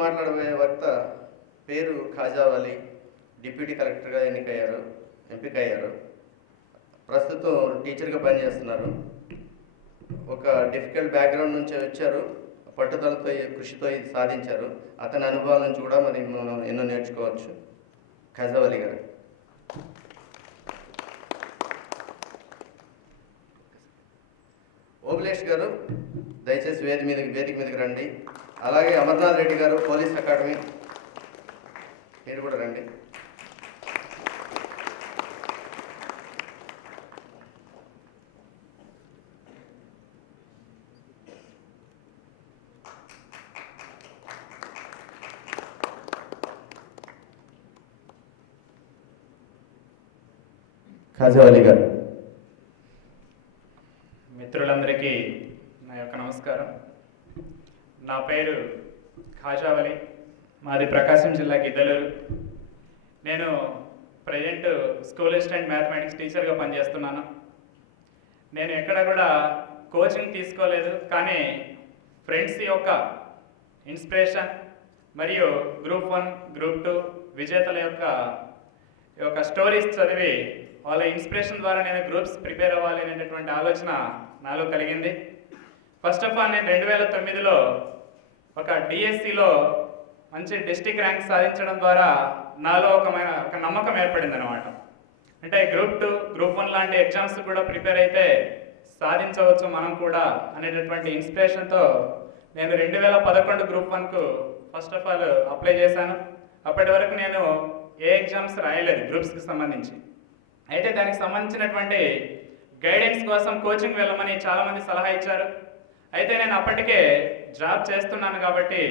మాట్లాడబోయే వక్త పేరు ఖాజావలి, డిప్యూటీ కలెక్టర్గా ఎంపికయ్యారు. ప్రస్తుతం టీచర్గా పనిచేస్తున్నారు. ఒక డిఫికల్ట్ బ్యాక్గ్రౌండ్ నుంచి వచ్చారు, పట్టుదలతో కృషితో ఇది సాధించారు. అతని అనుభవాల నుంచి కూడా మరి మనం ఎన్నో నేర్చుకోవచ్చు. ఖాజావలి గారు. ఓబులేష్ గారు దయచేసి వేదిక మీదకి రండి. అలాగే అమర్నాథ్ రెడ్డి గారు, పోలీస్ అకాడమీ, మీరు కూడా రండి. ఖాజావలి గారు. మిత్రులందరికీ నా యొక్క నమస్కారం. నా పేరు ఖాజావలి, మాది ప్రకాశం జిల్లా గిద్దలూరు. నేను ప్రజెంట్ స్కూల్ అసిస్టెంట్ మ్యాథమెటిక్స్ టీచర్గా పనిచేస్తున్నాను. నేను ఎక్కడ కూడా కోచింగ్ తీసుకోలేదు, కానీ ఫ్రెండ్స్ యొక్క ఇన్స్పిరేషన్ మరియు గ్రూప్ 1, గ్రూప్ 2 విజేతల యొక్క స్టోరీస్ చదివి వాళ్ళ ఇన్స్పిరేషన్ ద్వారా నేను గ్రూప్స్ ప్రిపేర్ అవ్వాలి అనేటటువంటి ఆలోచన నాలో కలిగింది. ఫస్ట్ ఆఫ్ ఆల్ నేను 2009లో ఒక డిఎస్సిలో మంచి డిస్ట్రిక్ట్ ర్యాంక్ సాధించడం ద్వారా నాలో ఒక నమ్మకం ఏర్పడింది అనమాట. అంటే గ్రూప్ 2, గ్రూప్ 1 లాంటి ఎగ్జామ్స్ కూడా ప్రిపేర్ అయితే సాధించవచ్చు మనం కూడా అనేటటువంటి ఇన్స్పిరేషన్తో నేను 2011 గ్రూప్ 1కు ఫస్ట్ ఆఫ్ ఆల్ అప్లై చేశాను. అప్పటి వరకు నేను ఏ ఎగ్జామ్స్ రాయలేదు గ్రూప్స్కి సంబంధించి. అయితే దానికి సంబంధించినటువంటి గైడెన్స్ కోసం కోచింగ్ వెళ్ళమని చాలామంది సలహా ఇచ్చారు. అయితే నేను అప్పటికే జాబ్ చేస్తున్నాను కాబట్టి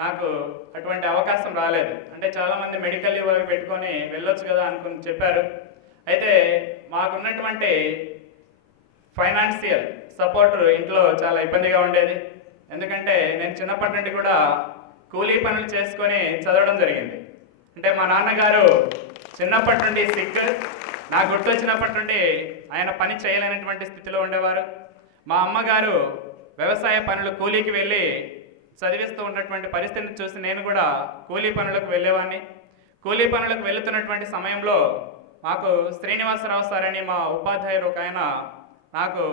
నాకు అటువంటి అవకాశం రాలేదు. అంటే చాలామంది మెడికల్ లీవ్ అవి పెట్టుకొని వెళ్ళొచ్చు కదా అనుకుని చెప్పారు. అయితే మాకున్నటువంటి ఫైనాన్షియల్ సపోర్ట్ ఇంట్లో చాలా ఇబ్బందిగా ఉండేది. ఎందుకంటే నేను చిన్నప్పటి నుండి కూడా కూలీ పనులు చేసుకొని చదవడం జరిగింది. అంటే మా నాన్నగారు చిన్నప్పటి నుండి సిక్, నా గుర్తొచ్చినప్పటి నుండి ఆయన పని చేయలేనటువంటి స్థితిలో ఉండేవారు. మా అమ్మగారు వ్యవసాయ పనులు కూలీకి వెళ్ళి చదివిస్తూ ఉన్నటువంటి పరిస్థితిని చూసి నేను కూడా కూలీ పనులకు వెళ్ళేవాడిని. కూలీ పనులకు వెళుతున్నటువంటి సమయంలో మాకు శ్రీనివాసరావు సార్ అని మా ఉపాధ్యాయులు ఒక ఆయన నాకు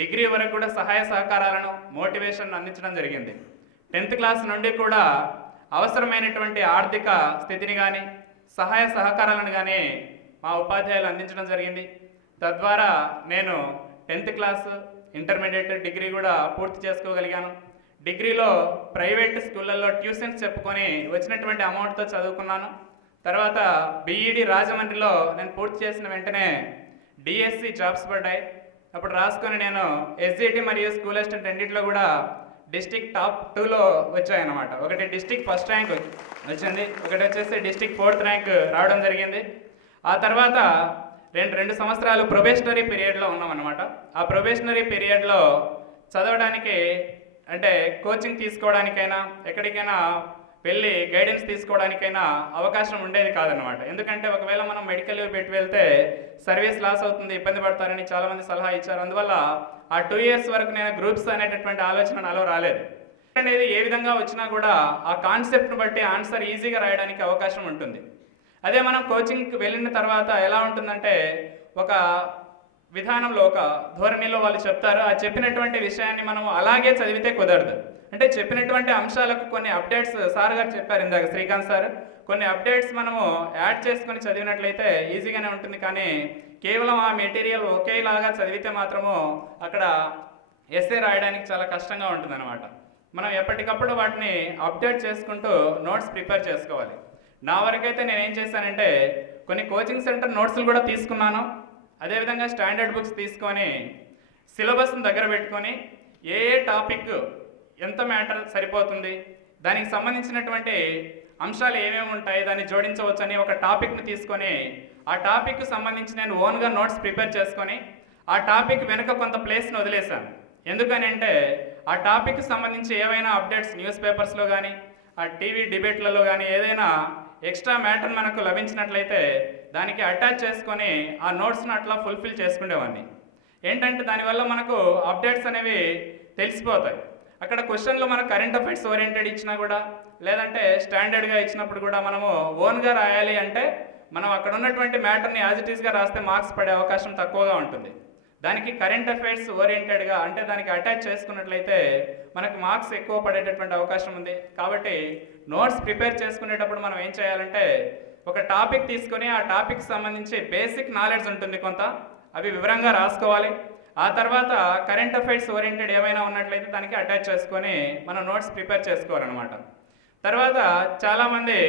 డిగ్రీ వరకు కూడా సహాయ సహకారాలను, మోటివేషన్ అందించడం జరిగింది. 10th క్లాస్ నుండి కూడా అవసరమైనటువంటి ఆర్థిక స్థితిని కానీ, సహాయ సహకారాలను కానీ మా ఉపాధ్యాయులు అందించడం జరిగింది. తద్వారా నేను 10th క్లాస్, ఇంటర్మీడియట్, డిగ్రీ కూడా పూర్తి చేసుకోగలిగాను. డిగ్రీలో ప్రైవేట్ స్కూళ్ళల్లో ట్యూషన్స్ చెప్పుకొని వచ్చినటువంటి అమౌంట్తో చదువుకున్నాను. తర్వాత బీఈడి రాజమండ్రిలో నేను పూర్తి చేసిన వెంటనే డిఎస్సి జాబ్స్ పడ్డాయి. అప్పుడు రాసుకొని నేను ఎస్జిటి మరియు స్కూల్ అసిస్టెంట్ రెండింటిలో కూడా డిస్ట్రిక్ట్ టాప్ 2లో వచ్చాయన్నమాట. ఒకటి డిస్ట్రిక్ట్ ఫస్ట్ ర్యాంక్ వచ్చింది, ఒకటి వచ్చేసి డిస్ట్రిక్ట్ 4th ర్యాంక్ రావడం జరిగింది. ఆ తర్వాత రెండు సంవత్సరాలు ప్రొబేషనరీ పీరియడ్లో ఉన్నామన్నమాట. ఆ ప్రొబేషనరీ పీరియడ్లో చదవడానికి, అంటే కోచింగ్ తీసుకోవడానికైనా, ఎక్కడికైనా వెళ్ళి గైడెన్స్ తీసుకోవడానికైనా అవకాశం ఉండేది కాదనమాట. ఎందుకంటే ఒకవేళ మనం మెడికల్ లీవ్ పెట్టి వెళ్తే సర్వీస్ లాస్ అవుతుంది, ఇబ్బంది పడతారని చాలామంది సలహా ఇచ్చారు. అందువల్ల ఆ 2 years వరకు నేను గ్రూప్స్ అనేటటువంటి ఆలోచన నాలో రాలేదు. అనేది ఏ విధంగా వచ్చినా కూడా ఆ కాన్సెప్ట్ని బట్టి ఆన్సర్ ఈజీగా రాయడానికి అవకాశం ఉంటుంది. అదే మనం కోచింగ్కి వెళ్ళిన తర్వాత ఎలా ఉంటుందంటే ఒక విధానంలో, ఒక ధోరణిలో వాళ్ళు చెప్తారు. ఆ చెప్పినటువంటి విషయాన్ని మనం అలాగే చదివితే కుదరదు. అంటే చెప్పినటువంటి అంశాలకు కొన్ని అప్డేట్స్ సార్ గారు చెప్పారు ఇందాక, శ్రీకాంత్ సార్, కొన్ని అప్డేట్స్ మనము యాడ్ చేసుకొని చదివినట్లయితే ఈజీగానే ఉంటుంది. కానీ కేవలం ఆ మెటీరియల్ ఒకేలాగా చదివితే మాత్రము అక్కడ ఎస్సే రాయడానికి చాలా కష్టంగా ఉంటుంది అనమాట. మనం ఎప్పటికప్పుడు వాటిని అప్డేట్ చేసుకుంటూ నోట్స్ ప్రిపేర్ చేసుకోవాలి. నా వరకైతే నేను ఏం చేశానంటే కొన్ని కోచింగ్ సెంటర్ నోట్స్లు కూడా తీసుకున్నాను. అదేవిధంగా స్టాండర్డ్ బుక్స్ తీసుకొని సిలబస్ని దగ్గర పెట్టుకొని ఏ టాపిక్ ఎంత మ్యాటర్ సరిపోతుంది, దానికి సంబంధించినటువంటి అంశాలు ఏమేమి ఉంటాయి, దాన్ని జోడించవచ్చు అని ఒక టాపిక్ని తీసుకొని ఆ టాపిక్కి సంబంధించి నేను ఓన్గా నోట్స్ ప్రిపేర్ చేసుకొని ఆ టాపిక్ వెనుక కొంత ప్లేస్ని వదిలేశాను. ఎందుకని అంటే ఆ టాపిక్కి సంబంధించి ఏవైనా అప్డేట్స్ న్యూస్ పేపర్స్లో కానీ, ఆ టీవీ డిబేట్లలో కానీ ఏదైనా ఎక్స్ట్రా మ్యాటర్ మనకు లభించినట్లయితే దానికి అటాచ్ చేసుకొని ఆ నోట్స్ని అట్లా ఫుల్ఫిల్ చేసుకునేవాడిని. ఏంటంటే దానివల్ల మనకు అప్డేట్స్ అనేవి తెలిసిపోతాయి. అక్కడ క్వశ్చన్లు మనకు కరెంట్ అఫైర్స్ ఓరియంటెడ్ ఇచ్చినా కూడా, లేదంటే స్టాండర్డ్గా ఇచ్చినప్పుడు కూడా మనము ఓన్గా రాయాలి అంటే మనం అక్కడ ఉన్నటువంటి మ్యాటర్ని యాజ్ ఇట్ ఈస్గా రాస్తే మార్క్స్ పడే అవకాశం తక్కువగా ఉంటుంది. దానికి కరెంట్ అఫైర్స్ ఓరియంటెడ్గా అంటే దానికి అటాచ్ చేసుకున్నట్లయితే మనకు మార్క్స్ ఎక్కువ పడేటటువంటి అవకాశం ఉంది. కాబట్టి నోట్స్ ప్రిపేర్ చేసుకునేటప్పుడు మనం ఏం చేయాలంటే ఒక టాపిక్ తీసుకొని ఆ టాపిక్ సంబంధించి బేసిక్ నాలెడ్జ్ ఉంటుంది కొంత, అవి వివరంగా రాసుకోవాలి. ఆ తర్వాత కరెంట్ అఫైర్స్ ఓరియంటెడ్ ఏమైనా ఉన్నట్లయితే దానికి అటాచ్ చేసుకొని మనం నోట్స్ ప్రిపేర్ చేసుకోవాలన్నమాట. తర్వాత చాలామంది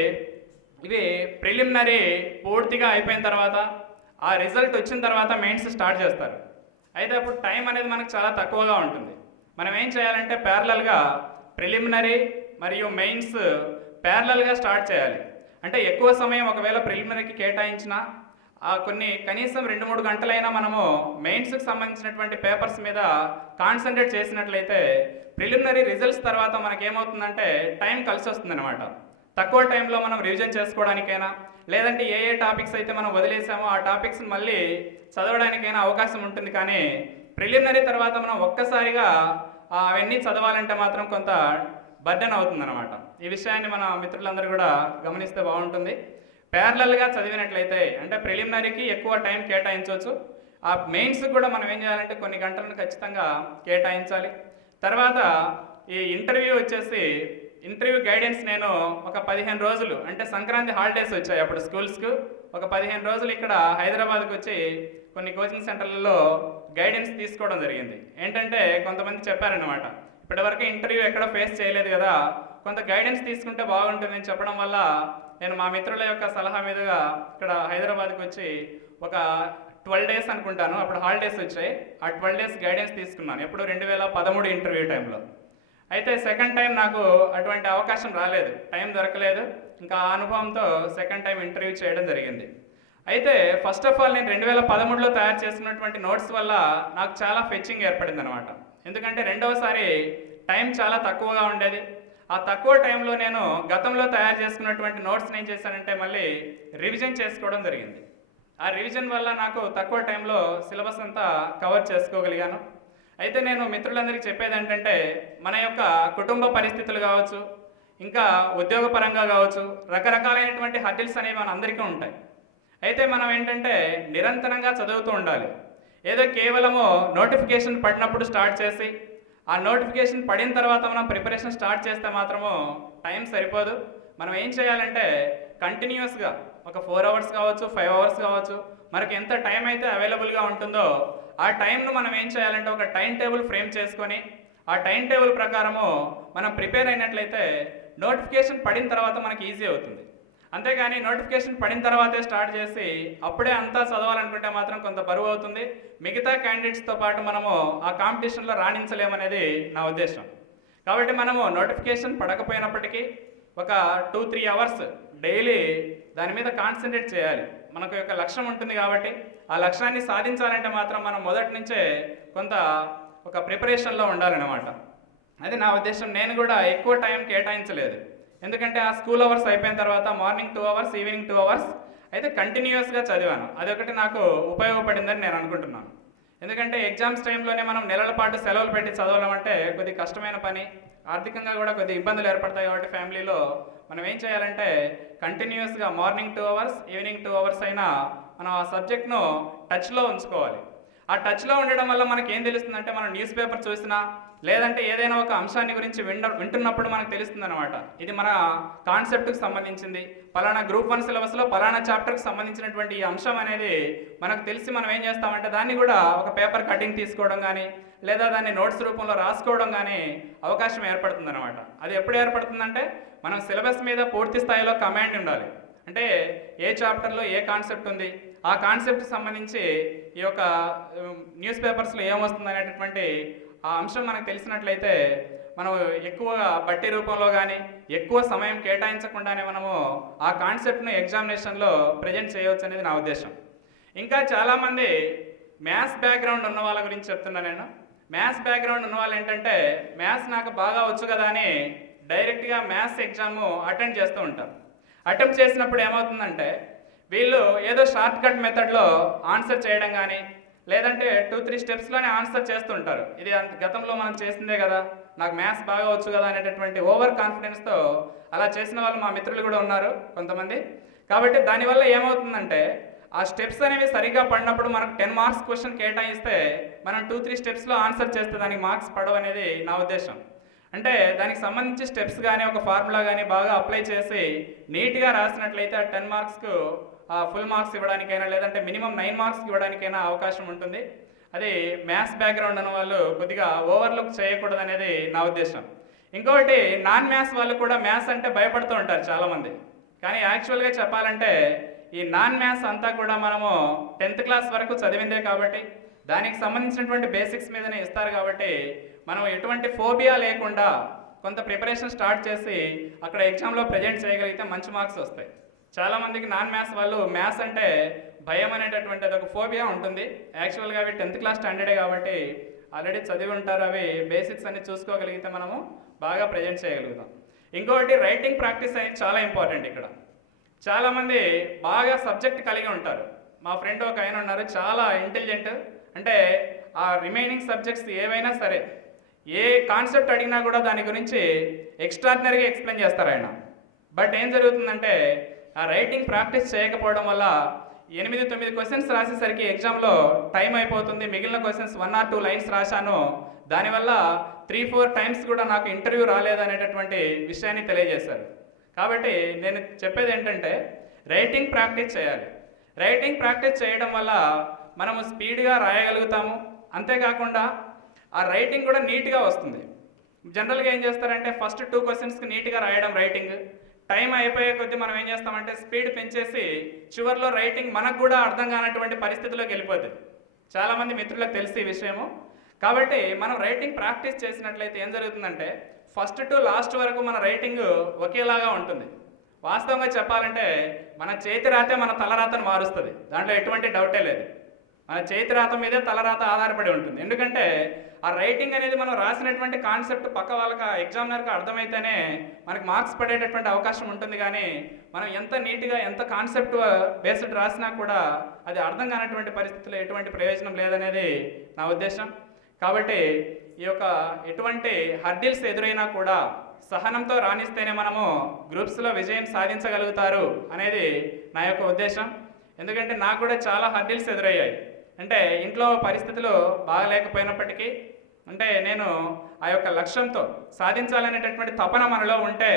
ఇవి ప్రిలిమినరీ పూర్తిగా అయిపోయిన తర్వాత ఆ రిజల్ట్ వచ్చిన తర్వాత మెయిన్స్ స్టార్ట్ చేస్తారు. అయితే అప్పుడు టైం అనేది మనకు చాలా తక్కువగా ఉంటుంది. మనం ఏం చేయాలంటే ప్యారలల్గా ప్రిలిమినరీ మరియు మెయిన్స్ ప్యారలల్గా స్టార్ట్ చేయాలి. అంటే ఎక్కువ సమయం ఒకవేళ ప్రిలిమినరీకి కేటాయించినా కనీసం 2-3 గంటలైనా మనము మెయిన్స్కి సంబంధించినటువంటి పేపర్స్ మీద కాన్సన్ట్రేట్ చేసినట్లయితే ప్రిలిమినరీ రిజల్ట్స్ తర్వాత మనకేమవుతుందంటే టైం కలిసి వస్తుందన్నమాట. తక్కువ టైంలో మనం రివిజన్ చేసుకోవడానికైనా, లేదంటే ఏ టాపిక్స్ అయితే మనం వదిలేసామో ఆ టాపిక్స్ని మళ్ళీ చదవడానికైనా అవకాశం ఉంటుంది. కానీ ప్రిలిమినరీ తర్వాత మనం ఒక్కసారిగా అవన్నీ చదవాలంటే మాత్రం కొంత బర్డెన్ అవుతుందన్నమాట. ఈ విషయాన్ని మన మిత్రులందరూ కూడా గమనిస్తే బాగుంటుంది. ప్యారలల్గా చదివినట్లయితే అంటే ప్రిలిమినరీకి ఎక్కువ టైం కేటాయించవచ్చు, ఆ మెయిన్స్కి కూడా మనం ఏం చేయాలంటే కొన్ని గంటలను ఖచ్చితంగా కేటాయించాలి. తర్వాత ఈ ఇంటర్వ్యూ వచ్చేసి ఇంటర్వ్యూ గైడెన్స్ నేను ఒక 15 రోజులు అంటే సంక్రాంతి హాలిడేస్ వచ్చాయి అప్పుడు స్కూల్స్కు, ఒక 15 రోజులు ఇక్కడ హైదరాబాద్కి వచ్చి కొన్ని కోచింగ్ సెంటర్లలో గైడెన్స్ తీసుకోవడం జరిగింది. ఏంటంటే కొంతమంది చెప్పారనమాట, ఇప్పటివరకు ఇంటర్వ్యూ ఎక్కడ ఫేస్ చేయలేదు కదా, కొంత గైడెన్స్ తీసుకుంటే బాగుంటుందని చెప్పడం వల్ల నేను మా మిత్రుల యొక్క సలహా మీదుగా ఇక్కడ హైదరాబాద్కి వచ్చి ఒక 12 డేస్ అనుకుంటాను, అప్పుడు హాలిడేస్ వచ్చాయి, ఆ 12 డేస్ గైడెన్స్ తీసుకున్నాను. ఎప్పుడు 2013 ఇంటర్వ్యూ టైంలో. అయితే సెకండ్ టైం నాకు అటువంటి అవకాశం రాలేదు, టైం దొరకలేదు. ఇంకా ఆ అనుభవంతో సెకండ్ టైం ఇంటర్వ్యూ చేయడం జరిగింది. అయితే ఫస్ట్ ఆఫ్ ఆల్ నేను 2013లో తయారు చేసుకున్నటువంటి నోట్స్ వల్ల నాకు చాలా ఫెచ్చింగ్ ఏర్పడింది అనమాట. ఎందుకంటే రెండవసారి టైం చాలా తక్కువగా ఉండేది. ఆ తక్కువ టైంలో నేను గతంలో తయారు చేసుకున్నటువంటి నోట్స్ని ఏం చేశానంటే మళ్ళీ రివిజన్ చేసుకోవడం జరిగింది. ఆ రివిజన్ వల్ల నాకు తక్కువ టైంలో సిలబస్ అంతా కవర్ చేసుకోగలిగాను. అయితే నేను మిత్రులందరికీ చెప్పేది ఏంటంటే మన యొక్క కుటుంబ పరిస్థితులు కావచ్చు, ఇంకా ఉద్యోగపరంగా కావచ్చు, రకరకాలైనటువంటి హర్డిల్స్ అనేవి మన అందరికీ ఉంటాయి. అయితే మనం ఏంటంటే నిరంతరంగా చదువుతూ ఉండాలి. ఏదో కేవలము నోటిఫికేషన్ పడినప్పుడు స్టార్ట్ చేసి ఆ నోటిఫికేషన్ పడిన తర్వాత మనం ప్రిపరేషన్ స్టార్ట్ చేస్తే మాత్రము టైం సరిపోదు. మనం ఏం చేయాలంటే కంటిన్యూస్గా ఒక 4 అవర్స్ కావచ్చు, 5 అవర్స్ కావచ్చు, మనకి ఎంత టైం అయితే అవైలబుల్గా ఉంటుందో ఆ టైంను మనం ఏం చేయాలంటే ఒక టైం టేబుల్ ఫ్రేమ్ చేసుకొని ఆ టైం టేబుల్ ప్రకారము మనం ప్రిపేర్ అయినట్లయితే నోటిఫికేషన్ పడిన తర్వాత మనకి ఈజీ అవుతుంది. అంతేగాని నోటిఫికేషన్ పడిన తర్వాతే స్టార్ట్ చేసి అప్పుడే అంతా చదవాలనుకుంటే మాత్రం కొంత బరువు అవుతుంది. మిగతా క్యాండిడేట్స్తో పాటు మనము ఆ కాంపిటీషన్లో రాణించలేమనేది నా ఉద్దేశం. కాబట్టి మనము నోటిఫికేషన్ పడకపోయినప్పటికీ ఒక 2-3 అవర్స్ డైలీ దాని మీద కాన్సన్ట్రేట్ చేయాలి. మనకు యొక్క లక్ష్యం ఉంటుంది కాబట్టి ఆ లక్ష్యాన్ని సాధించాలంటే మాత్రం మనం మొదటి నుంచే కొంత ఒక ప్రిపరేషన్లో ఉండాలన్నమాట. అది నా ఉద్దేశం. నేను కూడా ఎక్కువ టైం కేటాయించలేదు, ఎందుకంటే ఆ స్కూల్ అవర్స్ అయిపోయిన తర్వాత మార్నింగ్ 2 అవర్స్, ఈవినింగ్ 2 అవర్స్ అయితే కంటిన్యూస్గా చదివాను. అదొకటి నాకు ఉపయోగపడిందని నేను అనుకుంటున్నాను. ఎందుకంటే ఎగ్జామ్స్ టైంలోనే మనం నెలల పాటు సెలవులు పెట్టి చదవడం అంటే కొద్దిగా కష్టమైన పని, ఆర్థికంగా కూడా కొద్ది ఇబ్బందులు ఏర్పడతాయి. కాబట్టి ఫ్యామిలీలో మనం ఏం చేయాలంటే కంటిన్యూస్గా మార్నింగ్ 2 అవర్స్, ఈవినింగ్ 2 అవర్స్ అయినా మనం ఆ సబ్జెక్ట్ను టచ్లో ఉంచుకోవాలి. ఆ టచ్లో ఉండడం వల్ల మనకి ఏం తెలుస్తుందంటే మనం న్యూస్ పేపర్ చూసినా లేదంటే ఏదైనా ఒక అంశాన్ని గురించి వింటున్నప్పుడు మనకు తెలుస్తుంది అనమాట, ఇది మన కాన్సెప్ట్కి సంబంధించింది, పలానా గ్రూప్ 1 సిలబస్లో పలానా చాప్టర్కి సంబంధించినటువంటి ఈ అంశం అనేది మనకు తెలిసి మనం ఏం చేస్తామంటే దాన్ని కూడా ఒక పేపర్ కటింగ్ తీసుకోవడం కానీ లేదా దాన్ని నోట్స్ రూపంలో రాసుకోవడం కానీ అవకాశం ఏర్పడుతుంది అనమాట. అది ఎప్పుడు ఏర్పడుతుందంటే మనం సిలబస్ మీద పూర్తి స్థాయిలో కమాండ్ ఉండాలి. అంటే ఏ చాప్టర్లో ఏ కాన్సెప్ట్ ఉంది, ఆ కాన్సెప్ట్కి సంబంధించి ఈ యొక్క న్యూస్ పేపర్స్లో ఏమొస్తుంది అనేటటువంటి ఆ అంశం మనకు తెలిసినట్లయితే మనం ఎక్కువ బట్టి రూపంలో కానీ ఎక్కువ సమయం కేటాయించకుండానే మనము ఆ కాన్సెప్ట్ను ఎగ్జామినేషన్లో ప్రజెంట్ చేయవచ్చు అనేది నా ఉద్దేశం. ఇంకా చాలామంది మ్యాథ్స్ బ్యాక్గ్రౌండ్ ఉన్న వాళ్ళ గురించి చెప్తున్నాను నేను. మ్యాథ్స్ బ్యాక్గ్రౌండ్ ఉన్న వాళ్ళు ఏంటంటే మ్యాథ్స్ నాకు బాగా వచ్చు కదా అని డైరెక్ట్గా మ్యాథ్స్ ఎగ్జామ్ అటెంప్ట్ చేస్తూ ఉంటారు. అటెంప్ట్ చేసినప్పుడు ఏమవుతుందంటే వీళ్ళు ఏదో షార్ట్ కట్ మెథడ్లో ఆన్సర్ చేయడం కానీ లేదంటే 2-3 స్టెప్స్లోనే ఆన్సర్ చేస్తుంటారు. ఇది గతంలో మనం చేసిందే కదా, నాకు మ్యాథ్స్ బాగా వచ్చు కదా అనేటటువంటి ఓవర్ కాన్ఫిడెన్స్తో అలా చేసిన వాళ్ళు మా మిత్రులు కూడా ఉన్నారు కొంతమంది. కాబట్టి దానివల్ల ఏమవుతుందంటే ఆ స్టెప్స్ అనేవి సరిగ్గా పడినప్పుడు మనకు 10 మార్క్స్ క్వశ్చన్ కేటాయిస్తే మనం 2-3 స్టెప్స్లో ఆన్సర్ చేస్తే దానికి మార్క్స్ పడవు అనేది నా ఉద్దేశం. అంటే దానికి సంబంధించి స్టెప్స్ కానీ ఒక ఫార్ములా కానీ బాగా అప్లై చేసి నీట్గా రాసినట్లయితే ఆ 10 మార్క్స్కు ఫుల్ మార్క్స్ ఇవ్వడానికైనా లేదంటే మినిమం 9 మార్క్స్ ఇవ్వడానికైనా అవకాశం ఉంటుంది. అది మ్యాథ్స్ బ్యాక్గ్రౌండ్ ఉన్న వాళ్ళు కొద్దిగా ఓవర్లుక్ చేయకూడదు అనేది నా ఉద్దేశం. ఇంకొకటి నాన్ మ్యాథ్స్ వాళ్ళు కూడా మ్యాథ్స్ అంటే భయపడుతూ ఉంటారు చాలామంది. కానీ యాక్చువల్గా చెప్పాలంటే ఈ నాన్ మ్యాథ్స్ అంతా కూడా మనము 10th క్లాస్ వరకు చదివిందే కాబట్టి దానికి సంబంధించినటువంటి బేసిక్స్ మీదనే ఇస్తారు కాబట్టి మనం ఎటువంటి ఫోబియా లేకుండా కొంత ప్రిపరేషన్ స్టార్ట్ చేసి అక్కడ ఎగ్జామ్లో ప్రజెంట్ చేయగలిగితే మంచి మార్క్స్ వస్తాయి. చాలామందికి నాన్ మ్యాథ్స్ వాళ్ళు మ్యాథ్స్ అంటే భయం అనేటటువంటిది ఒక ఫోబియా ఉంటుంది. యాక్చువల్గా అవి 10th క్లాస్ స్టాండర్డే కాబట్టి ఆల్రెడీ చదివి ఉంటారు. అవి బేసిక్స్ అన్ని చూసుకోగలిగితే మనము బాగా ప్రజెంట్ చేయగలుగుతాం. ఇంకొకటి రైటింగ్ ప్రాక్టీస్ అనేది చాలా ఇంపార్టెంట్. ఇక్కడ చాలామంది బాగా సబ్జెక్ట్ కలిగి ఉంటారు. మా ఫ్రెండ్ ఒక ఆయన ఉన్నారు, చాలా ఇంటెలిజెంట్. అంటే ఆ రిమైనింగ్ సబ్జెక్ట్స్ ఏవైనా సరే ఏ కాన్సెప్ట్ అడిగినా కూడా దాని గురించి ఎక్స్ట్రాడినరీగా ఎక్స్ప్లెయిన్ చేస్తారు ఆయన. బట్ ఏం జరుగుతుందంటే ఆ రైటింగ్ ప్రాక్టీస్ చేయకపోవడం వల్ల 8-9 క్వశ్చన్స్ రాసేసరికి ఎగ్జామ్లో టైం అయిపోతుంది. మిగిలిన క్వశ్చన్స్ 1 or 2 లైన్స్ రాశాను. దానివల్ల 3-4 టైమ్స్ కూడా నాకు ఇంటర్వ్యూ రాలేదనేటటువంటి విషయాన్ని తెలియజేశారు. కాబట్టి నేను చెప్పేది ఏంటంటే రైటింగ్ ప్రాక్టీస్ చేయాలి. రైటింగ్ ప్రాక్టీస్ చేయడం వల్ల మనము స్పీడ్గా రాయగలుగుతాము. అంతేకాకుండా ఆ రైటింగ్ కూడా నీట్గా వస్తుంది. జనరల్గా ఏం చేస్తారంటే ఫస్ట్ 2 క్వశ్చన్స్కి నీట్గా రాయడం రైటింగ్, టైం అయిపోయే కొద్దీ మనం ఏం చేస్తామంటే స్పీడ్ పెంచేసి చివరిలో రైటింగ్ మనకు కూడా అర్థం కానటువంటి పరిస్థితిలోకి వెళ్ళిపోతుంది. చాలామంది మిత్రులకు తెలిసి ఈ విషయము. కాబట్టి మనం రైటింగ్ ప్రాక్టీస్ చేసినట్లయితే ఏం జరుగుతుందంటే ఫస్ట్ టు లాస్ట్ వరకు మన రైటింగ్ ఒకేలాగా ఉంటుంది. వాస్తవంగా చెప్పాలంటే మన చేతి రాతే మన తలరాతను మారుస్తుంది, దాంట్లో ఎటువంటి డౌటే లేదు. మన చేతి రాత మీదే తలరాత ఆధారపడి ఉంటుంది. ఎందుకంటే ఆ రైటింగ్ అనేది మనం రాసినటువంటి కాన్సెప్ట్ పక్క వాళ్ళకి ఎగ్జామినర్కి అర్థమైతేనే మనకి మార్క్స్ పడేటటువంటి అవకాశం ఉంటుంది. కానీ మనం ఎంత నీట్గా ఎంత కాన్సెప్ట్ బేస్డ్ రాసినా కూడా అది అర్థం కానటువంటి పరిస్థితుల్లో ఎటువంటి ప్రయోజనం లేదనేది నా ఉద్దేశం. కాబట్టి ఈ యొక్క ఎటువంటి హర్డిల్స్ ఎదురైనా కూడా సహనంతో రాణిస్తేనే మనము గ్రూప్స్లో విజయం సాధించగలుగుతారు అనేది నా యొక్క ఉద్దేశం. ఎందుకంటే నాకు కూడా చాలా హర్డిల్స్ ఎదురయ్యాయి. అంటే ఇంట్లో పరిస్థితులు బాగలేకపోయినప్పటికీ అంటే నేను ఆ యొక్క లక్ష్యంతో సాధించాలనేటటువంటి తపన మనలో ఉంటే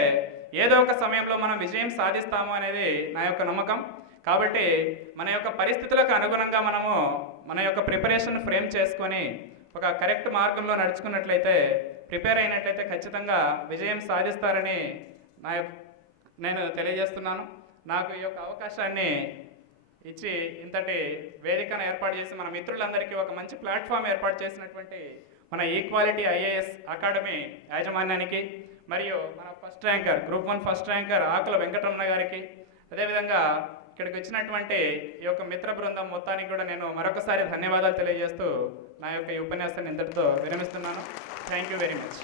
ఏదో ఒక సమయంలో మనం విజయం సాధిస్తాము అనేది నా యొక్క నమ్మకం. కాబట్టి మన యొక్క పరిస్థితులకు అనుగుణంగా మనము మన యొక్క ప్రిపరేషన్ ఫ్రేమ్ చేసుకొని ఒక కరెక్ట్ మార్గంలో నడుచుకున్నట్లయితే ప్రిపేర్ అయినట్లయితే ఖచ్చితంగా విజయం సాధిస్తారని నేను తెలియజేస్తున్నాను. నాకు ఈ యొక్క అవకాశాన్ని ఇచ్చి ఇంతటి వేదికను ఏర్పాటు చేసి మన మిత్రులందరికీ ఒక మంచి ప్లాట్ఫామ్ ఏర్పాటు చేసినటువంటి మన ఈక్వాలిటీ ఐఏఎస్ అకాడమీ యాజమాన్యానికి మరియు మన first ranker group 1 first ranker Akula Venkataramana గారికి, అదేవిధంగా ఇక్కడికి వచ్చినటువంటి ఈ యొక్క మిత్ర బృందం మొత్తానికి కూడా నేను మరొకసారి ధన్యవాదాలు తెలియజేస్తూ నా యొక్క ఈ ఉపన్యాసాన్ని ఇంతటితో విరమిస్తున్నాను. Thank you very much.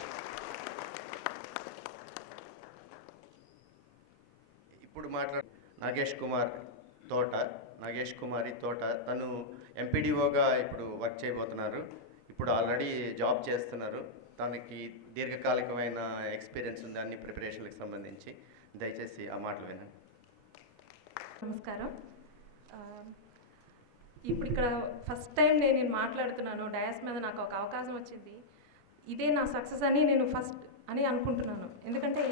ఇప్పుడు నాగేష్ కుమారి తోట తను ఎంపీడీఓగా ఇప్పుడు వర్క్ చేయబోతున్నారు. ఇప్పుడు ఆల్రెడీ జాబ్ చేస్తున్నారు. తనకి దీర్ఘకాలికమైన ఎక్స్పీరియన్స్ ఉంది అన్ని ప్రిపరేషన్లకు సంబంధించి. దయచేసి ఆ మాటలు వినండి. నమస్కారం. ఇప్పుడు ఇక్కడ ఫస్ట్ టైం నేను మాట్లాడుతున్నాను. డయాస్ మీద నాకు ఒక అవకాశం వచ్చింది. ఇదే నా సక్సెస్ అని నేను ఫస్ట్ అని అనుకుంటున్నాను. ఎందుకంటే